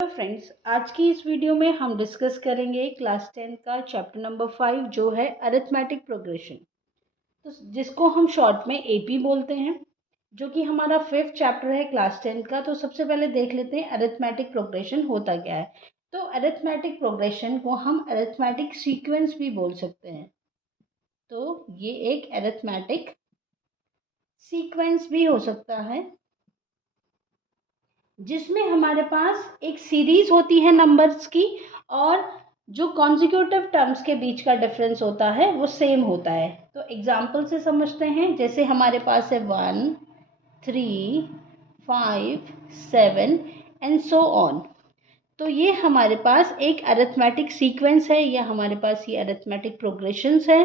Hello friends, आज की इस वीडियो में हम डिस्कस करेंगे क्लास 10 का चैप्टर नंबर 5 जो है अरिथमेटिक प्रोग्रेशन। तो जिसको हम शॉर्ट में एपी बोलते हैं, जो कि हमारा 5th चैप्टर है क्लास 10 का। तो सबसे पहले देख लेते हैं अरिथमेटिक प्रोग्रेशन होता क्या है। तो अरिथमेटिक प्रोग्रेशन को हम अरिथमेटिक सीक्वेंस भी बोल सकते हैं। तो ये एक अरिथमेटिक सीक्वेंस भी हो सकता है जिसमें हमारे पास एक सीरीज होती है नंबर्स की, और जो कॉन्जिक्यूटिव टर्म्स के बीच का डिफरेंस होता है वो सेम होता है। तो एग्जाम्पल से समझते हैं। जैसे हमारे पास है 1, 3, 5, 7 एंड सो ऑन। तो ये हमारे पास एक अरिथमेटिक सीक्वेंस है, या हमारे पास ये अरिथमेटिक प्रोग्रेशंस है।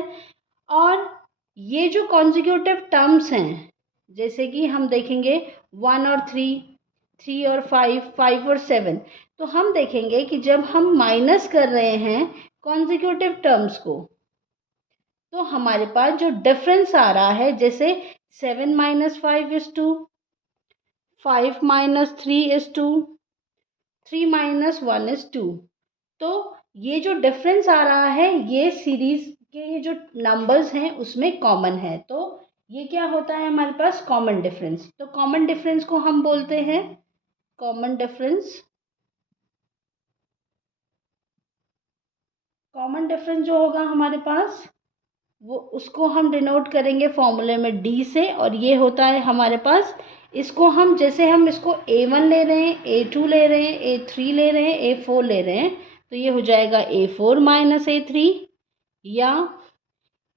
और ये जो कॉन्जिक्यूटिव टर्म्स हैं, जैसे कि हम देखेंगे 1 और 3, 3 और 5, 5 और 7, तो हम देखेंगे कि जब हम माइनस कर रहे हैं कॉन्जिक्यूटिव टर्म्स को, तो हमारे पास जो डिफरेंस आ रहा है, जैसे 7 - 5 = 2, 5 - 3 = 2, 3 - 1 = 2। तो ये जो डिफरेंस आ रहा है, ये सीरीज के ये जो नंबर्स हैं उसमें कॉमन है। तो ये क्या होता है हमारे पास कॉमन डिफरेंस। तो कॉमन डिफरेंस को हम बोलते हैं कॉमन डिफरेंस। कॉमन डिफरेंस जो होगा हमारे पास, वो उसको हम डिनोट करेंगे फॉर्मूले में डी से। और ये होता है हमारे पास, इसको हम जैसे हम इसको A1 ले रहे हैं, A2 ले रहे हैं, A3 ले रहे हैं, A4 ले रहे हैं, तो ये हो जाएगा A4 - A3, या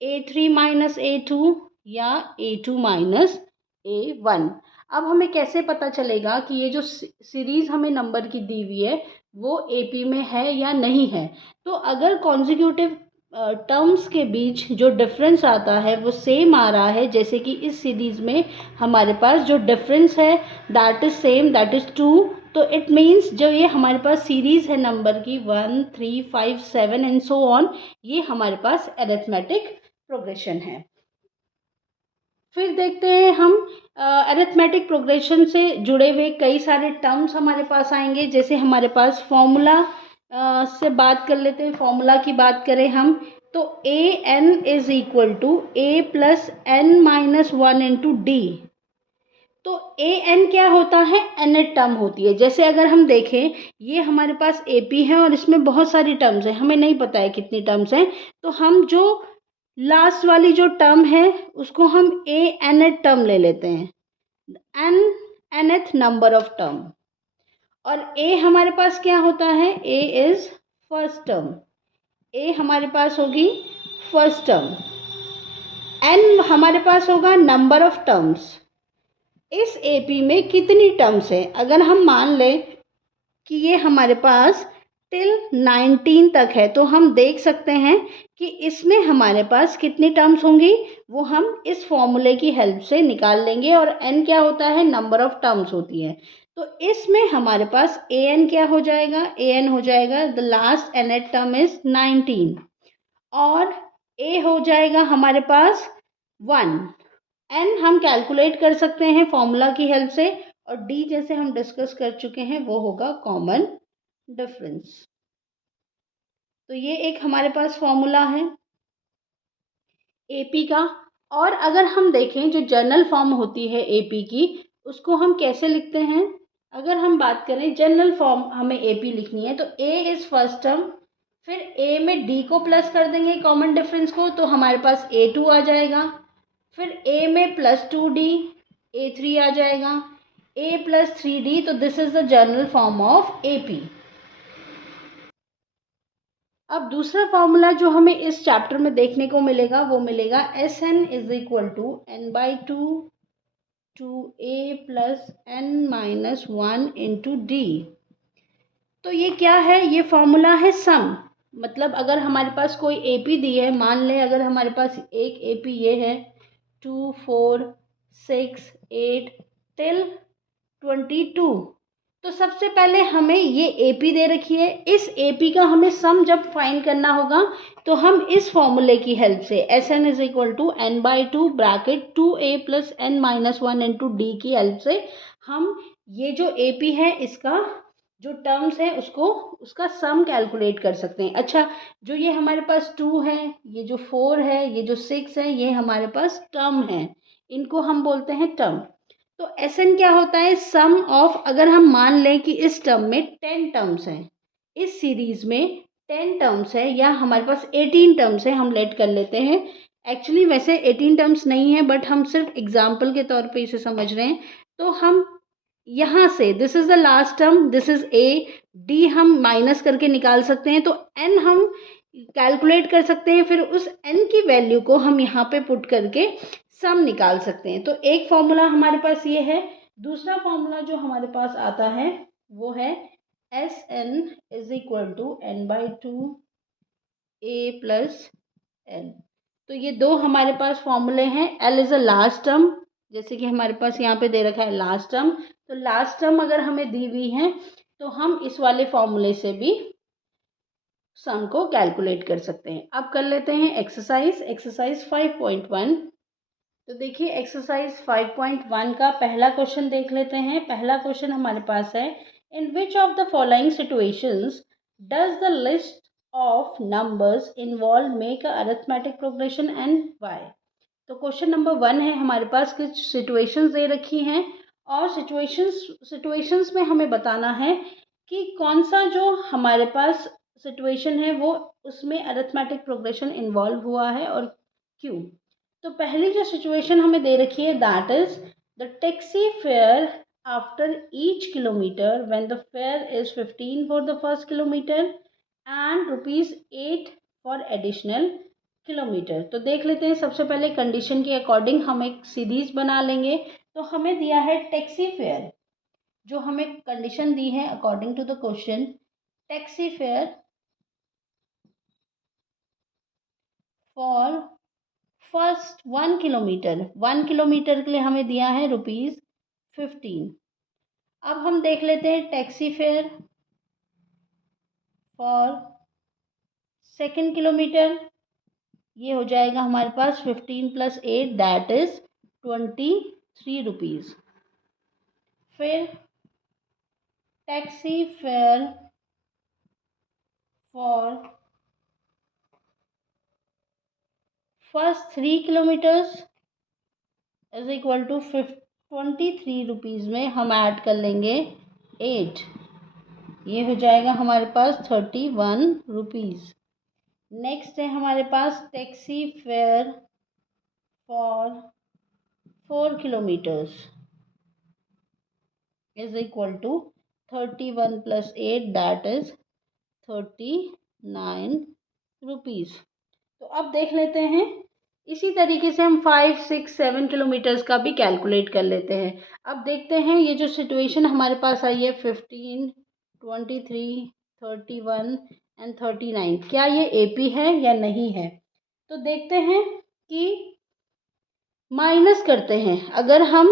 A3 - A2, या A2 - A1। अब हमें कैसे पता चलेगा कि ये जो सीरीज हमें नंबर की दी हुई है वो एपी में है या नहीं है। तो अगर कॉन्जिक्यूटिव टर्म्स के बीच जो डिफरेंस आता है वो सेम आ रहा है, जैसे कि इस सीरीज में हमारे पास जो डिफरेंस है that is same, that is 2, तो इट मीन्स जो ये हमारे पास सीरीज है नंबर की 1, 3, 5, 7 एंड सो ऑन, ये हमारे पास अरिथमेटिक प्रोग्रेशन है। फिर देखते हैं हम अरिथमेटिक प्रोग्रेशन से जुड़े हुए कई सारे टर्म्स हमारे पास आएंगे। जैसे हमारे पास फॉर्मूला से बात कर लेते हैं। फॉर्मूला की बात करें हम, तो an is equal to a plus n minus 1 into D. तो an क्या होता है, nth टर्म होती है। जैसे अगर हम देखें, ये हमारे पास AP है और इसमें बहुत सारी टर्म्स हैं, हमें नहीं पता है कितनी टर्म्स हैं। तो हम जो लास्ट वाली जो टर्म है उसको हम nth टर्म ले लेते हैं, nth नंबर ऑफ टर्म। और a हमारे पास क्या होता है, a is first term. a हमारे पास होगी फर्स्ट टर्म। n हमारे पास होगा नंबर ऑफ टर्म्स। इस एपी में कितनी टर्म्स हैं, अगर हम मान लें कि ये हमारे पास टिल 19 तक है, तो हम देख सकते हैं कि इसमें हमारे पास कितनी टर्म्स होंगी, वो हम इस फॉर्मूले की हेल्प से निकाल लेंगे। और n क्या होता है, नंबर ऑफ टर्म्स होती है। तो इसमें हमारे पास an क्या हो जाएगा, an हो जाएगा the last nth term is 19, और a हो जाएगा हमारे पास 1। n हम कैलकुलेट कर सकते हैं फॉर्मूला की हेल्प से, और d जैसे हम डिस्कस कर चुके हैं वो होगा कॉमन डिफरेंस। तो ये एक हमारे पास फॉर्मूला है एपी का। और अगर हम देखें जो जनरल फॉर्म होती है एपी की, उसको हम कैसे लिखते हैं। अगर हम बात करें जनरल फॉर्म हमें एपी लिखनी है, तो a इज फर्स्ट टर्म, फिर a में d को प्लस कर देंगे कॉमन डिफरेंस को, तो हमारे पास a2 आ जाएगा। फिर a में +2d, a3 आ जाएगा, a + 3d। तो this is the general form of AP। अब दूसरा फॉर्मूला जो हमें इस चैप्टर में देखने को मिलेगा वो मिलेगा Sn is equal to n/2 two a plus n-1 into D. तो ये क्या है, ये फॉर्मूला है सम। मतलब अगर हमारे पास कोई एपी दी है, मान लें अगर हमारे पास एक एपी ये है 2, 4, 6, 8 टिल 22, तो सबसे पहले हमें ये एपी दे रखी है। इस एपी का हमें सम जब फाइंड करना होगा, तो हम इस फॉर्मूले की हेल्प से Sn is equal to n/2 bracket 2a plus n-1 into D की हेल्प से हम ये जो एपी है इसका जो टर्म्स है उसका सम कैलकुलेट कर सकते हैं। अच्छा, जो ये हमारे पास 2 है, ये जो 4 है, ये जो 6 है, ये हमारे पास टर्म है, इनको हम बोलते हैं टर्म। तो एसएन क्या होता है? सम ऑफ, अगर हम मान लें कि इस टर्म में 10 टर्म्स हैं, इस सीरीज में 10 टर्म्स है या हमारे पास 18 टर्म्स है, हम लेट कर लेते हैं। एक्चुअली वैसे 18 टर्म्स नहीं है, बट हम सिर्फ एग्जाम्पल के तौर पे इसे समझ रहे हैं। तो हम यहाँ से, this is the last term, this is a, D हम माइनस करके निकाल सकते हैं, तो एन हम कैलकुलेट कर सकते हैं, फिर उस एन की वैल्यू को हम यहाँ पे पुट करके सम निकाल सकते हैं। तो एक फॉर्मूला हमारे पास ये है। दूसरा फॉर्मूला जो हमारे पास आता है वो है S N is equal to N by two A plus N. तो ये दो हमारे पास फॉर्मूले हैं। L is a last term, जैसे कि हमारे पास यहाँ पे दे रखा है लास्ट टर्म, तो लास्ट टर्म अगर हमें दी हुई है तो हम इस वाले फॉर्मूले से भी सम को कैलकुलेट कर सकते हैं। अब कर लेते हैं एक्सरसाइज 5.1। तो देखिए एक्सरसाइज 5.1 का पहला क्वेश्चन देख लेते हैं। पहला क्वेश्चन हमारे पास है, in which of the following situations does the list of numbers involve make a arithmetic progression and why. तो क्वेश्चन नंबर 1 है, हमारे पास कुछ सिचुएशंस दे रखी हैं और सिचुएशंस में हमें बताना है कि कौन सा जो हमारे पास सिचुएशन है वो उसमें अरिथमेटिक प्रोग्रेशन इन्वॉल्व हुआ है और क्यों। तो पहली जो सिचुएशन हमें दे रखी है, that is the taxi fare after each kilometre when the fair is 15 for the first kilometre and ₹8 for additional kilometre. तो देख लेते हैं, सबसे पहले कंडीशन के अकॉर्डिंग हम एक सीरीज बना लेंगे। तो हमें दिया है टैक्सी फेयर, जो हमें कंडीशन दी है according to the question, taxi fare for first 1 kilometre के लिए हमें दिया है ₹15। अब हम देख लेते हैं taxi fare for second kilometre, ये हो जाएगा हमारे पास 15 + 8 दैट इज ₹23। फिर taxi fare for first 3 kilometres is equal to ₹23 में हम ऐड कर लेंगे 8, ये हो जाएगा हमारे पास ₹31। नेक्स्ट है हमारे पास taxi fare for 4 kilometres is equal to 31 + 8 that is ₹39। तो अब देख लेते हैं, इसी तरीके से हम 5, 6, 7 किलोमीटर्स का भी कैलकुलेट कर लेते हैं। अब देखते हैं ये जो सिचुएशन हमारे पास आई है 15, 23, 31 एंड 39, क्या ये एपी है या नहीं है। तो देखते हैं कि माइनस करते हैं, अगर हम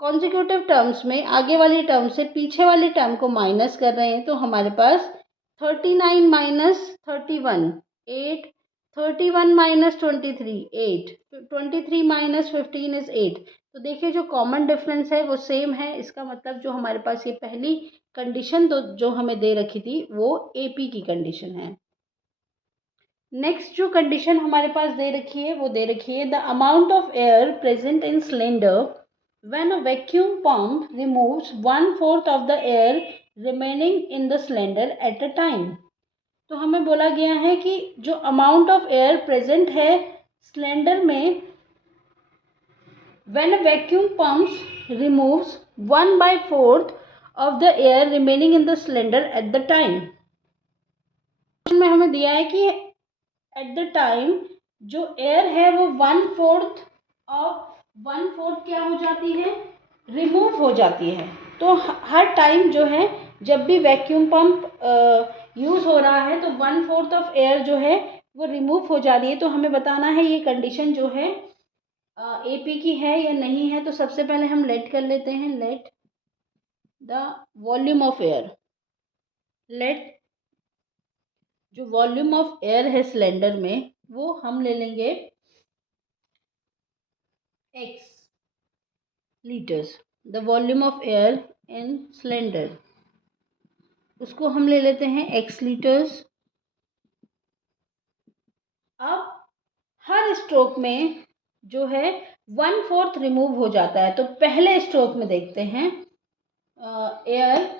कॉन्जिक्यूटिव टर्म्स में आगे वाली टर्म से पीछे वाली टर्म को माइनस कर रहे हैं, तो हमारे पास 39 माइनस 31 8, 31 माइनस 23 8, 23 माइनस 15 इज 8। तो देखिए जो कॉमन डिफरेंस है वो सेम है, इसका मतलब जो हमारे पास ये पहली कंडीशन जो हमें दे रखी थी वो एपी की कंडीशन है। नेक्स्ट जो कंडीशन हमारे पास दे रखी है वो दे रखी है, the amount of air present in cylinder when a vacuum pump removes 1/4 of the air remaining in the cylinder at a time. तो हमें बोला गया है कि जो अमाउंट ऑफ एयर प्रेजेंट है सिलेंडर में when a vacuum pump removes 1/4 of the air remaining in the cylinder at the time, में हमें दिया है कि एट द टाइम जो एयर है वो 1/4 क्या हो जाती है, रिमूव हो जाती है। तो हर टाइम जो है जब भी वैक्यूम पंप यूज़ हो रहा है तो 1/4 ऑफ एयर जो है वो रिमूव हो जा रही है। तो हमें बताना है ये कंडीशन जो है एपी की है या नहीं है। तो सबसे पहले हम लेट कर लेते हैं, let the volume of air, let जो वॉल्यूम ऑफ एयर है सिलेंडर में वो हम ले लेंगे x litres. The volume of air in cylinder, उसको हम ले लेते हैं x लीटर्स। अब हर स्ट्रोक में जो है 1/4 रिमूव हो जाता है। तो पहले स्ट्रोक में देखते हैं air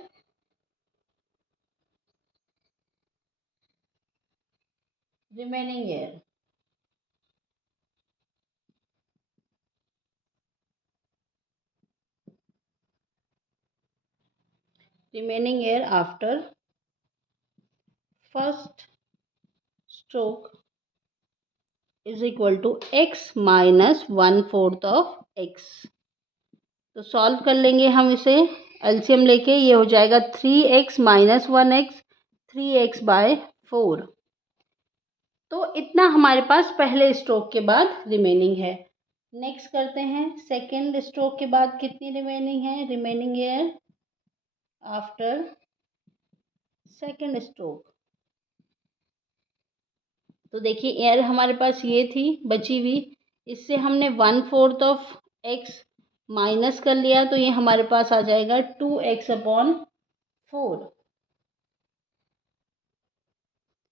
remaining air, remaining air after first stroke is equal to x minus 1/4 of x। तो सॉल्व कर लेंगे हम इसे एलसीएम लेके, ये हो जाएगा 3x माइनस 1x, 3x/4। तो इतना हमारे पास पहले स्ट्रोक के बाद रिमेनिंग है। नेक्स्ट करते हैं सेकेंड स्ट्रोक के बाद कितनी रिमेनिंग है, remaining air after second stroke. तो देखिए एयर हमारे पास ये थी बची हुई, इससे हमने 1/4 ऑफ x माइनस कर लिया, तो ये हमारे पास आ जाएगा 2x/4।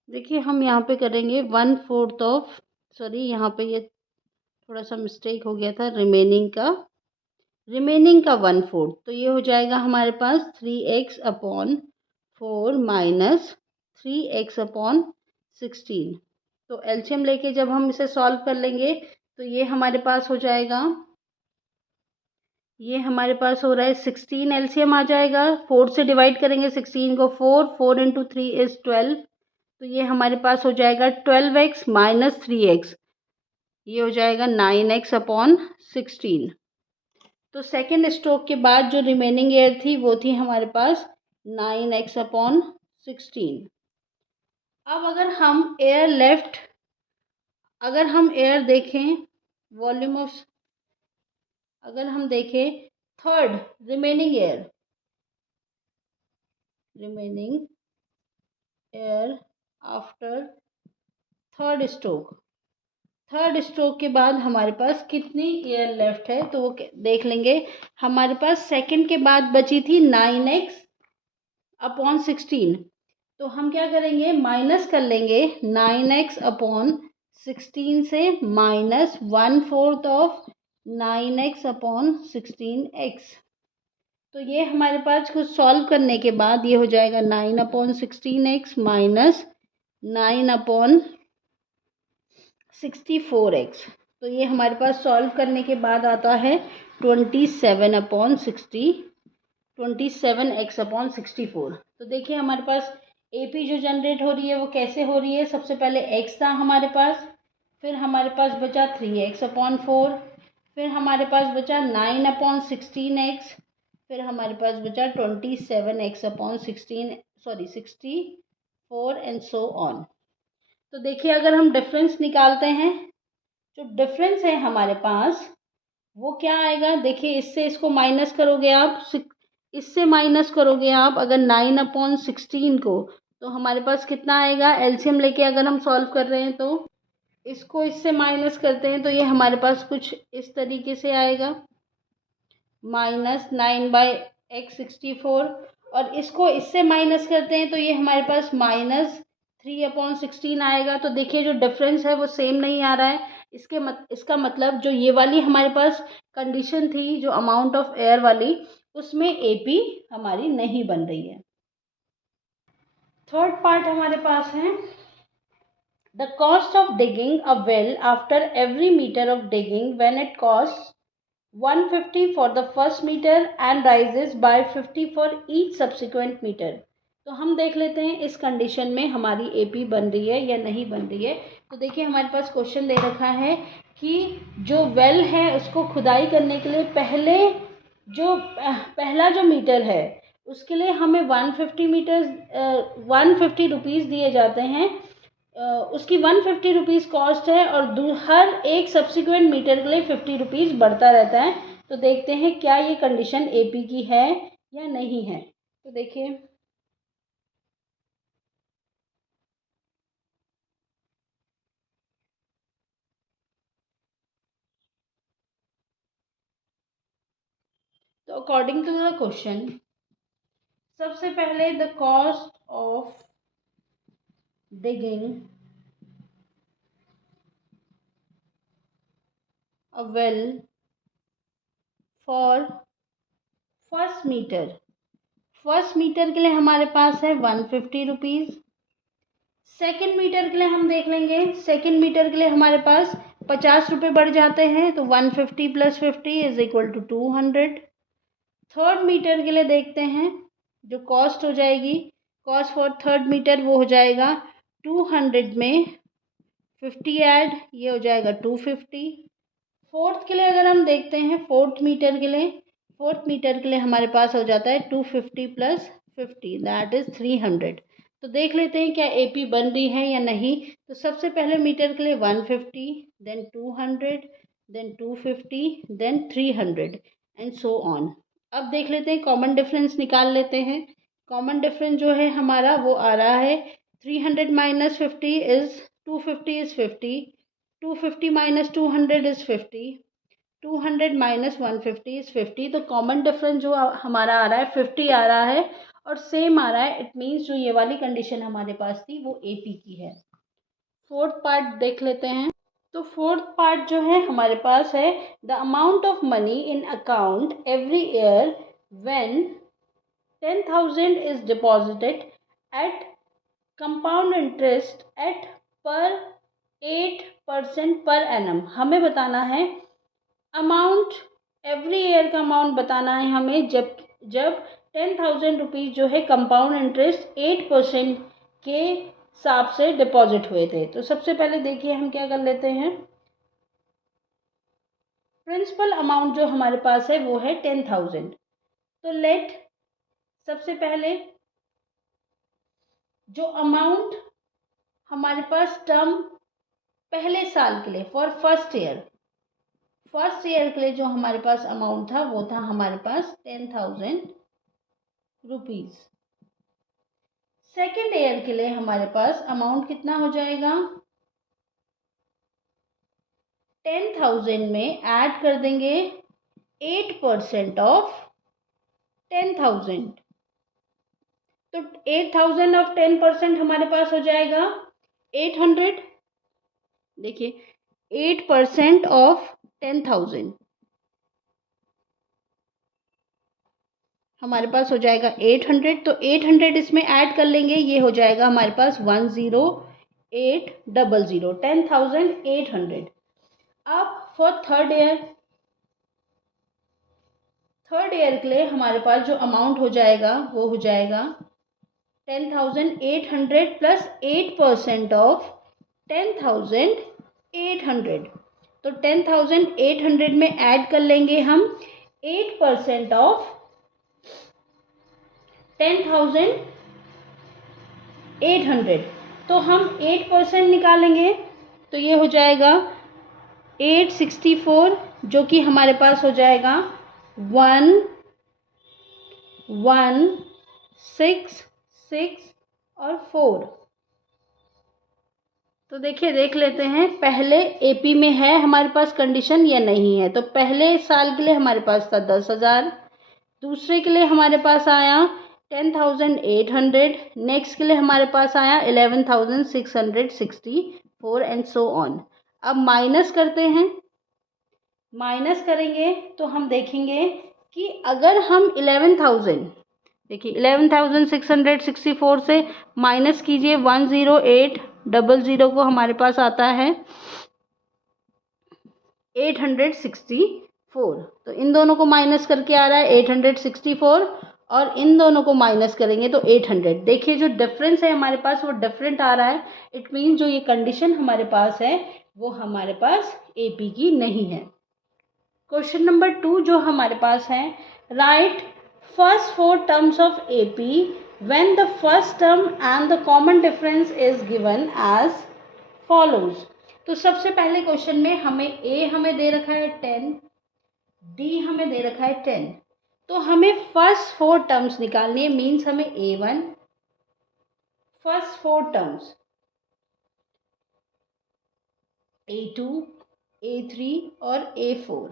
देखिए हम यहाँ पे करेंगे 1/4 ऑफ, सॉरी यहाँ पे ये थोड़ा सा मिस्टेक हो गया था, रिमेनिंग का 1/4, तो ये हो जाएगा हमारे पास 3x/4 माइनस 3x/16। तो एलसीएम लेके जब हम इसे सॉल्व कर लेंगे तो ये हमारे पास हो जाएगा, ये हमारे पास हो रहा है 16, एलसीएम आ जाएगा, 4 से डिवाइड करेंगे 16 को, 4 इंटू 3 इज़ 12, तो ये हमारे पास हो जाएगा 12x माइनस 3x, ये हो जाएगा 9x/16। तो सेकेंड स्ट्रोक के बाद जो रिमेनिंग एयर थी वो थी हमारे पास 9x/16। अब अगर हम एयर देखें वॉल्यूम ऑफ, अगर हम देखें third remaining air after third stroke के बाद हमारे पास कितनी एयर लेफ्ट है, तो वो देख लेंगे। हमारे पास सेकंड के बाद बची थी 9x/16, तो हम क्या करेंगे, माइनस कर लेंगे 9x/16 से, माइनस 1/4 ऑफ 9x/16x। तो ये हमारे पास कुछ सॉल्व करने के बाद ये हो जाएगा 9/16x माइनस 9/64x। तो ये हमारे पास सॉल्व करने के बाद आता है 27x/64। तो देखिए हमारे पास एपी जो जनरेट हो रही है वो कैसे हो रही है, सबसे पहले x था हमारे पास, फिर हमारे पास बचा 3x/4, फिर हमारे पास बचा 9/16x, फिर हमारे पास बचा 27x/16, sorry 64 and so on. तो देखिए अगर हम डिफरेंस निकालते हैं, जो डिफरेंस है हमारे पास वो क्या आएगा, देखिए इससे इसको माइनस करोगे आप, इससे माइनस करोगे आप अगर 9/16 को, तो हमारे पास कितना आएगा, एलसीएम लेके अगर हम सॉल्व कर रहे हैं तो इसको इससे माइनस करते हैं तो ये हमारे पास कुछ इस तरीके से आएगा, -9/x64, और इसको इससे माइनस करते हैं तो ये हमारे पास -3/16 आएगा। तो देखिए जो डिफरेंस है वो सेम नहीं आ रहा है, इसका मतलब जो ये वाली हमारे पास कंडीशन थी, जो अमाउंट ऑफ एयर वाली, उसमें एपी हमारी नहीं बन रही है। थर्ड पार्ट हमारे पास है the cost of digging a well after every metre of digging when it cost 150 for the first meter and rises by 50 for each subsequent meter। तो हम देख लेते हैं इस कंडीशन में हमारी एपी बन रही है या नहीं बन रही है। तो देखिए हमारे पास क्वेश्चन दे रखा है कि जो वेल है उसको खुदाई करने के लिए पहला जो मीटर है उसके लिए हमें 150 रुपीज़ दिए जाते हैं, उसकी 150 रुपीज़ कॉस्ट है, और हर एक सब्सिक्वेंट मीटर के लिए 50 रुपीज़ बढ़ता रहता है। तो देखते हैं क्या ये कंडीशन एपी की है या नहीं है। तो देखिए तो अकॉर्डिंग टू द क्वेश्चन, सबसे पहले the cost of digging a well for first metre के लिए हमारे पास है 150 रुपीज़। सेकेंड मीटर के लिए हम देख लेंगे, सेकेंड मीटर के लिए हमारे पास 50 रुपये बढ़ जाते हैं, तो 150 + 50 = 200। थर्ड मीटर के लिए देखते हैं, जो कॉस्ट हो जाएगी, कॉस्ट फॉर थर्ड मीटर वो हो जाएगा 200 में 50 ऐड, ये हो जाएगा 250। फोर्थ के लिए अगर हम देखते हैं, फोर्थ मीटर के लिए हमारे पास हो जाता है 250 + 50 दैट इज़ 300। तो देख लेते हैं क्या एपी बन रही है या नहीं। तो सबसे पहले मीटर के लिए 150, then 200, then 250, then 300 and so on. अब देख लेते हैं, कॉमन डिफरेंस निकाल लेते हैं। कॉमन डिफरेंस जो है हमारा वो आ रहा है 300 - 50 इज़ 250 इज़ 50, 250 - 200 इज़ 50, 200 - 150 इज़ 50। तो कॉमन डिफरेंस जो हमारा आ रहा है 50 आ रहा है और सेम आ रहा है। इट मीन्स जो ये वाली कंडीशन हमारे पास थी वो एपी की है। फोर्थ पार्ट देख लेते हैं। तो फोर्थ पार्ट जो है हमारे पास है the amount of money in account every year when 10,000 is deposited at compound interest at per 8% per annum. हमें बताना है अमाउंट, एवरी ईयर का अमाउंट बताना है हमें, जब 10,000 रुपीज़ जो है कंपाउंड इंटरेस्ट 8% के हिसाब से डिपॉजिट हुए थे। तो सबसे पहले देखिए हम क्या कर लेते हैं, प्रिंसिपल अमाउंट जो हमारे पास है वो है 10,000। तो लेट सबसे पहले जो अमाउंट हमारे पास टर्म पहले साल के लिए फॉर फर्स्ट ईयर के लिए जो हमारे पास अमाउंट था वो था हमारे पास 10,000 रुपीज़। सेकेंड ईयर के लिए हमारे पास अमाउंट कितना हो जाएगा, 10,000 में ऐड कर देंगे 8% ऑफ 10,000। तो 8,000 ऑफ 10% हमारे पास हो जाएगा 800। देखिए 8% ऑफ 10,000 हमारे पास हो जाएगा 800। तो 800 इसमें ऐड कर लेंगे, ये हो जाएगा हमारे पास 10800, 10,800। अब फॉर थर्ड ईयर के लिए हमारे पास जो अमाउंट हो जाएगा वो हो जाएगा 10,800 + 8% ऑफ 10,800। तो 10,800 में ऐड कर लेंगे हम 8% ऑफ 10,800। तो हम 8% निकालेंगे तो ये हो जाएगा 864, जो कि हमारे पास हो जाएगा 1166 और 4। तो देखिए देख लेते हैं पहले एपी में है हमारे पास कंडीशन या नहीं है। तो पहले साल के लिए हमारे पास था 10,000, दूसरे के लिए हमारे पास आया 10,800, नेक्स्ट के लिए हमारे पास आया 11,664 एंड सो ऑन। अब माइनस करते हैं, माइनस करेंगे तो हम देखेंगे कि अगर हम 11,000, देखिए 11,664 से माइनस कीजिए 10800 को हमारे पास आता है 864। तो इन दोनों को माइनस करके आ रहा है 864 और इन दोनों को माइनस करेंगे तो 800। देखिए जो डिफरेंस है हमारे पास वो डिफरेंट आ रहा है। इट मीन जो ये कंडीशन हमारे पास है वो हमारे पास एपी की नहीं है। क्वेश्चन नंबर 2 जो हमारे पास है, write first 4 terms of AP when the first term and the common difference is given as follows. तो सबसे पहले क्वेश्चन में हमें दे रखा है 10, डी हमें दे रखा है 10। तो हमें फर्स्ट 4 टर्म्स निकालनी है, मीन्स हमें A1 first 4 terms, A2, A3 और A4।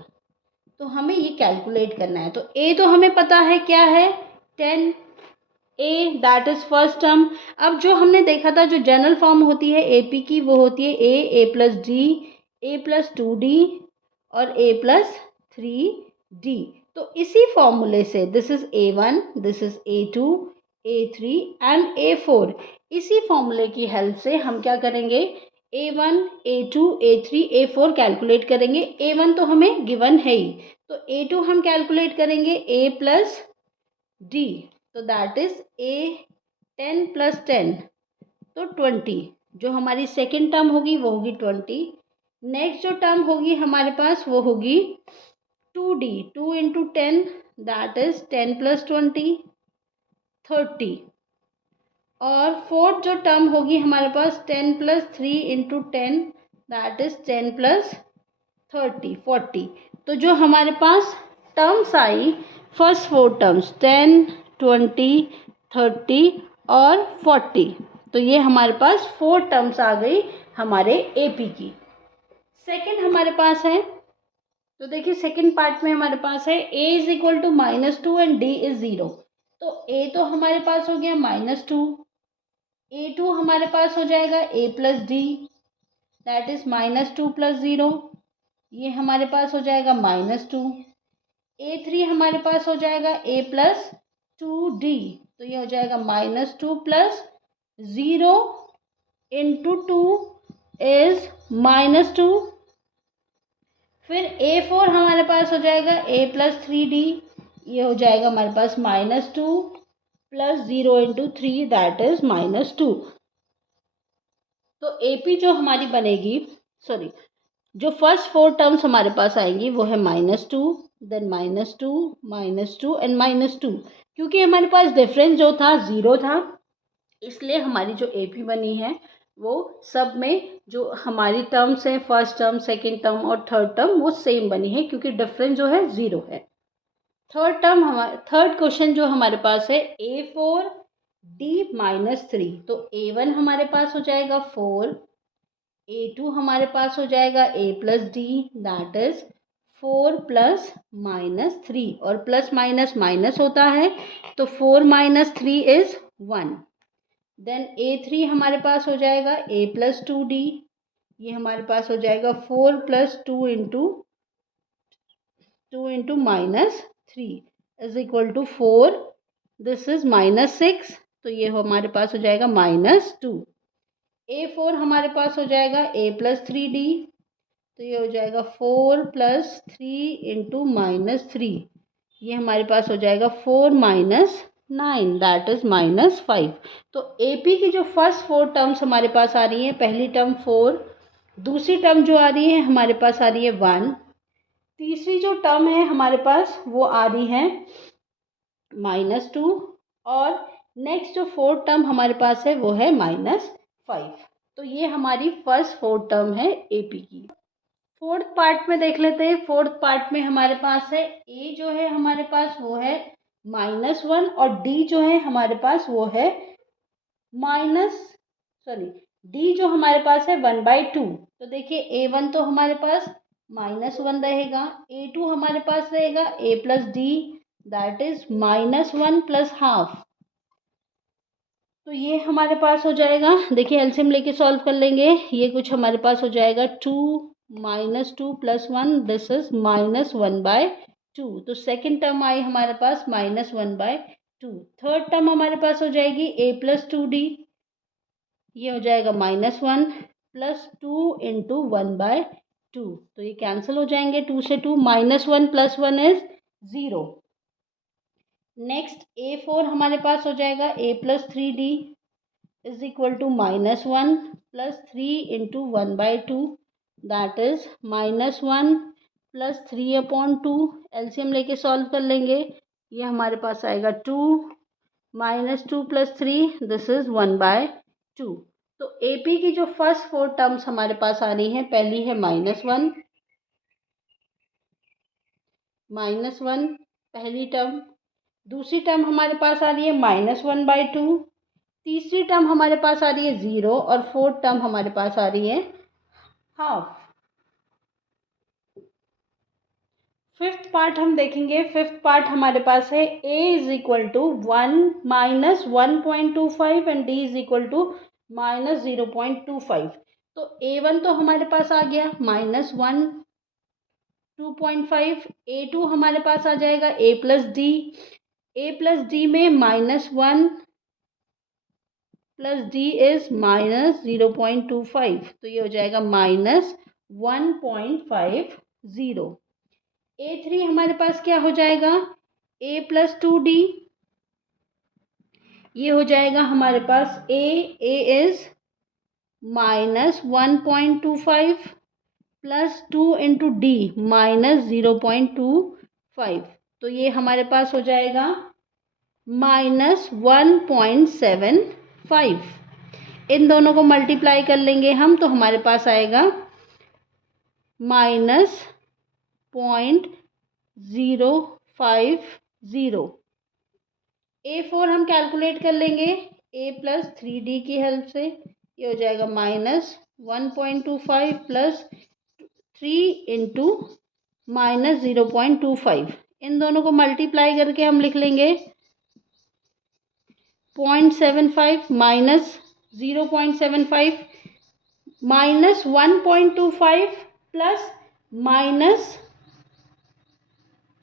तो हमें ये कैलकुलेट करना है। तो ए तो हमें पता है क्या है, 10 ए, दैट इज फर्स्ट टर्म। अब जो हमने देखा था जो जनरल फॉर्म होती है एपी की, वो होती है ए प्लस डी, ए प्लस 2d और ए प्लस 3d। तो इसी फॉर्मूले से this is A1, this is A2, A3 and A4, इसी फॉर्मूले की हेल्प से हम क्या करेंगे, A1, A2, A3, A4 calculate करेंगे। A1 तो हमें गिवन है ही, तो A2 हम कैलकुलेट करेंगे A प्लस डी, तो दैट इज A 10 प्लस 10, तो 20। जो हमारी सेकेंड टर्म होगी वो होगी 20। नेक्स्ट जो टर्म होगी हमारे पास वो होगी 2d, 2 into 10 that is 10 plus 20, 30। और फोर्थ जो टर्म होगी हमारे पास 10 plus 3 into 10 that is 10 plus 30, 40। तो जो हमारे पास टर्म्स आई, फर्स्ट फोर टर्म्स 10, 20, 30 और 40, तो ये हमारे पास फोर टर्म्स आ गई हमारे एपी की। सेकंड हमारे पास है, तो देखिए सेकंड पार्ट में हमारे पास है a is equal to -2 and d is 0। तो a तो हमारे पास हो गया -2, A2 हमारे पास हो जाएगा a plus D, that is -2 plus 0, ये हमारे पास हो जाएगा -2। A3 हमारे पास हो जाएगा a प्लस 2d, तो ये हो जाएगा -2 प्लस 0 इंटू 2 इज -2। फिर A4 हमारे पास हो जाएगा a प्लस 3d, ये हो जाएगा हमारे पास -2 प्लस 0 इंटू 3 दैट इज -2। तो AP जो हमारी बनेगी, सॉरी, जो फर्स्ट फोर टर्म्स हमारे पास आएंगी वो है -2, देन -2 एंड -2। क्योंकि हमारे पास डिफरेंस जो था 0 था, इसलिए हमारी जो AP बनी है वो सब में जो हमारी टर्म्स हैं, फर्स्ट टर्म, सेकेंड टर्म और थर्ड टर्म, वो सेम बनी है क्योंकि डिफरेंस जो है 0 है। थर्ड टर्म हमारे, थर्ड क्वेश्चन जो हमारे पास है A4 D -3, तो A1 हमारे पास हो जाएगा 4, A2 हमारे पास हो जाएगा a plus D, that is 4 plus -3, और प्लस माइनस माइनस होता है, तो 4 माइनस 3 इज 1। देन A3 हमारे पास हो जाएगा a प्लस 2d, ये हमारे पास हो जाएगा 4 plus 2 into -3 is equal to 4, this is -6, तो ये हमारे पास हो जाएगा -2। A4 हमारे पास हो जाएगा a प्लस 3d, तो ये हो जाएगा 4 प्लस 3 इंटू -3, ये हमारे पास हो जाएगा 4 माइनस 9 दैट इज -5। तो AP की जो फर्स्ट फोर टर्म्स हमारे पास आ रही हैं, पहली टर्म 4, दूसरी टर्म जो आ रही है हमारे पास आ रही है 1, तीसरी जो टर्म है हमारे पास वो आ रही है -2, और नेक्स्ट जो फोर्थ टर्म हमारे पास है वो है -5। तो ये हमारी फर्स्ट फोर्थ टर्म है AP की। फोर्थ पार्ट में देख लेते हैं। फोर्थ पार्ट में हमारे पास है a जो है हमारे पास वो है -1, और d जो है हमारे पास वो है d जो हमारे पास है 1/2। तो देखिए A1 तो हमारे पास -1 रहेगा, A2 हमारे पास रहेगा a plus D, that is -1 plus half. तो ये हमारे पास हो जाएगा, देखिए एलसीएम लेके सॉल्व कर लेंगे, ये कुछ हमारे पास हो जाएगा 2 -2 प्लस 1, दिस इज -1/2। तो सेकेंड टर्म आई हमारे पास -1/2। थर्ड टर्म हमारे पास हो जाएगी a प्लस 2d, ये हो जाएगा -1 प्लस 2 इंटू 1/2, तो ये कैंसिल हो जाएंगे, 2 से 2, -1 प्लस 1 इज 0। नेक्स्ट A4 हमारे पास हो जाएगा a plus 3d is equal to -1 plus 3 into 1/2, that is -1 plus 3/2। LCM लेके सॉल्व कर लेंगे, ये हमारे पास आएगा 2, -2 प्लस 3, दिस इज 1/2। तो AP की जो फर्स्ट फोर टर्म्स हमारे पास आ रही हैं, पहली है -1 पहली टर्म, दूसरी टर्म हमारे पास आ रही है -1/2, तीसरी टर्म हमारे पास आ रही है 0, और फोर्थ टर्म हमारे पास आ रही है हाफ। फिफ्थ पार्ट हम देखेंगे। फिफ्थ पार्ट हमारे पास है a is equal to 1 minus 1.25 and d is equal to minus 0.25। तो a1 तो हमारे पास आ गया माइनस 2.5, a2 हमारे पास आ जाएगा a प्लस डी में -1 प्लस डी इज माइनस 0.25, तो ये हो जाएगा माइनस 1.50। a3 हमारे पास क्या हो जाएगा, a प्लस 2d, ये हो जाएगा हमारे पास a is minus 1.25 plus 2 into D minus 0.25, तो ये हमारे पास हो जाएगा माइनस 1.75। इन दोनों को मल्टीप्लाई कर लेंगे हम तो हमारे पास आएगा माइनस 0.050। a4 हम कैलकुलेट कर लेंगे a प्लस 3d की हेल्प से, ये हो जाएगा माइनस 1.25 प्लस 3 इंटू माइनस 0.25। इन दोनों को मल्टीप्लाई करके हम लिख लेंगे 0.75 माइनस 0.75 माइनस 1.25 प्लस माइनस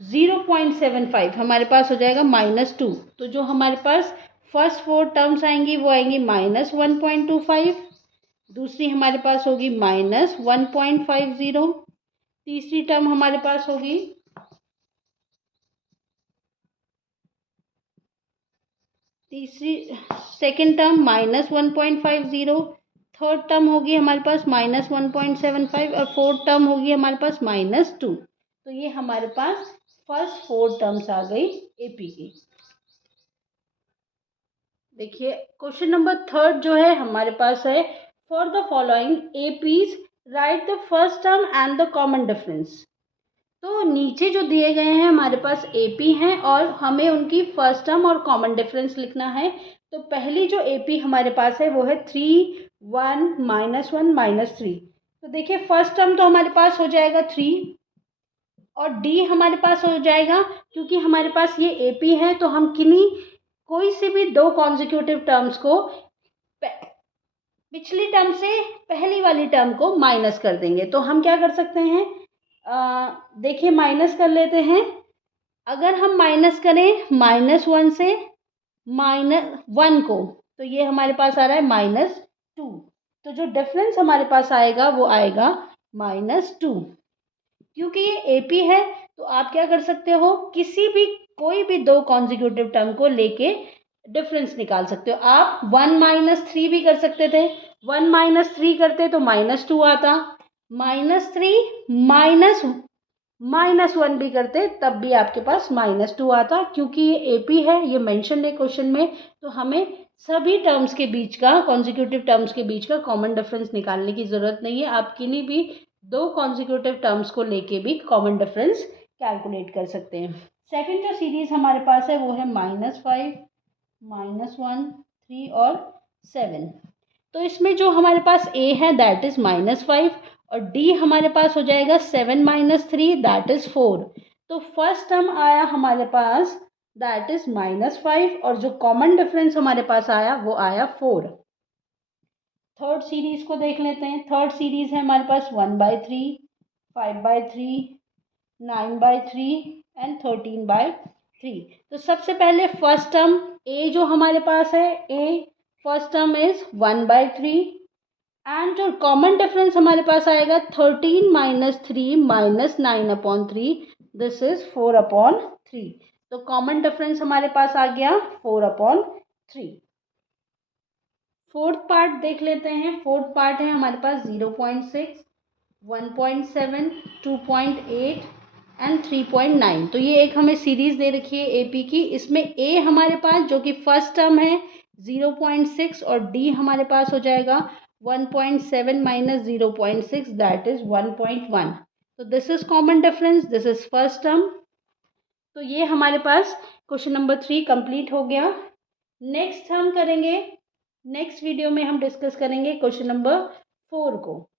0.75 हमारे पास हो जाएगा -2। तो जो हमारे पास फर्स्ट 4 टर्म्स आएंगी वो आएंगी माइनस 1.25, दूसरी हमारे पास होगी माइनस 1.50, तीसरी टर्म हमारे पास होगी second term minus 1.50, third term होगी हमारे पास माइनस 1.75 और फोर्थ टर्म होगी हमारे पास -2। तो ये हमारे पास फर्स्ट 4 टर्म्स आ गई एपी की। देखिए क्वेश्चन नंबर थर्ड जो है हमारे पास है, for the following APs right the first term and the common difference. तो नीचे जो दिए गए हैं हमारे पास एपी हैं और हमें उनकी फर्स्ट टर्म और कॉमन डिफरेंस लिखना है। तो पहली जो एपी हमारे पास है वो है 3 1 -1 -3। तो देखिए फर्स्ट टर्म तो हमारे पास हो जाएगा 3 और डी हमारे पास हो जाएगा, क्योंकि हमारे पास ये एपी है तो हम किन्हीं कोई से भी 2 कॉन्जिक्यूटिव टर्म्स को पिछली टर्म से पहली वाली टर्म को माइनस कर देंगे। तो हम क्या कर सकते हैं, देखिए माइनस कर लेते हैं। अगर हम माइनस करें -1 से -1 को तो ये हमारे पास आ रहा है -2। तो जो डिफरेंस हमारे पास आएगा वो आएगा -2। क्योंकि ये एपी है तो आप क्या कर सकते हो, किसी भी कोई भी 2 कॉन्जिक्यूटिव टर्म को लेके डिफरेंस निकाल सकते हो। आप 1 -3 भी कर सकते थे, 1 -3 करते तो -2 आता, -3 -1 भी करते तब भी आपके पास -2 आता। क्योंकि ये एपी है, ये मेंशन है क्वेश्चन में, तो हमें सभी टर्म्स के बीच का, कॉन्जिक्यूटिव टर्म्स के बीच का कॉमन डिफरेंस निकालने की ज़रूरत नहीं है। आप किन्हीं भी 2 कॉन्जिक्यूटिव टर्म्स को लेके भी कॉमन डिफरेंस कैलकुलेट कर सकते हैं। सेकंड जो सीरीज हमारे पास है वो है -5 -1 3 और 7। तो इसमें जो हमारे पास a है दैट इज -5 और d हमारे पास हो जाएगा 7 -3 दैट इज 4। तो फर्स्ट टर्म आया हमारे पास दैट इज -5 और जो कॉमन डिफरेंस हमारे पास आया वो आया 4। थर्ड सीरीज को देख लेते हैं। थर्ड सीरीज है हमारे पास 1/3 5/3 9/3 एंड 13/3। तो सबसे पहले फर्स्ट टर्म a जो हमारे पास है, a first term is 1/3 and जो कॉमन डिफरेंस हमारे पास आएगा 13 - 3 -9/3, दिस इज 4/3। तो कॉमन डिफरेंस हमारे पास आ गया 4/3। फोर्थ पार्ट देख लेते हैं। फोर्थ पार्ट है हमारे पास 0.6 1.7 2.8 एंड 3.9। तो ये एक हमें सीरीज दे रखी है एपी की। इसमें ए हमारे पास जो कि फर्स्ट टर्म है 0.6 और डी हमारे पास हो जाएगा 1.7 - 0.6 दैट इज 1.1। तो this is common difference, this is first term. तो ये हमारे पास क्वेश्चन नंबर 3 कंप्लीट हो गया। नेक्स्ट हम करेंगे, नेक्स्ट वीडियो में हम डिस्कस करेंगे क्वेश्चन नंबर 4 को।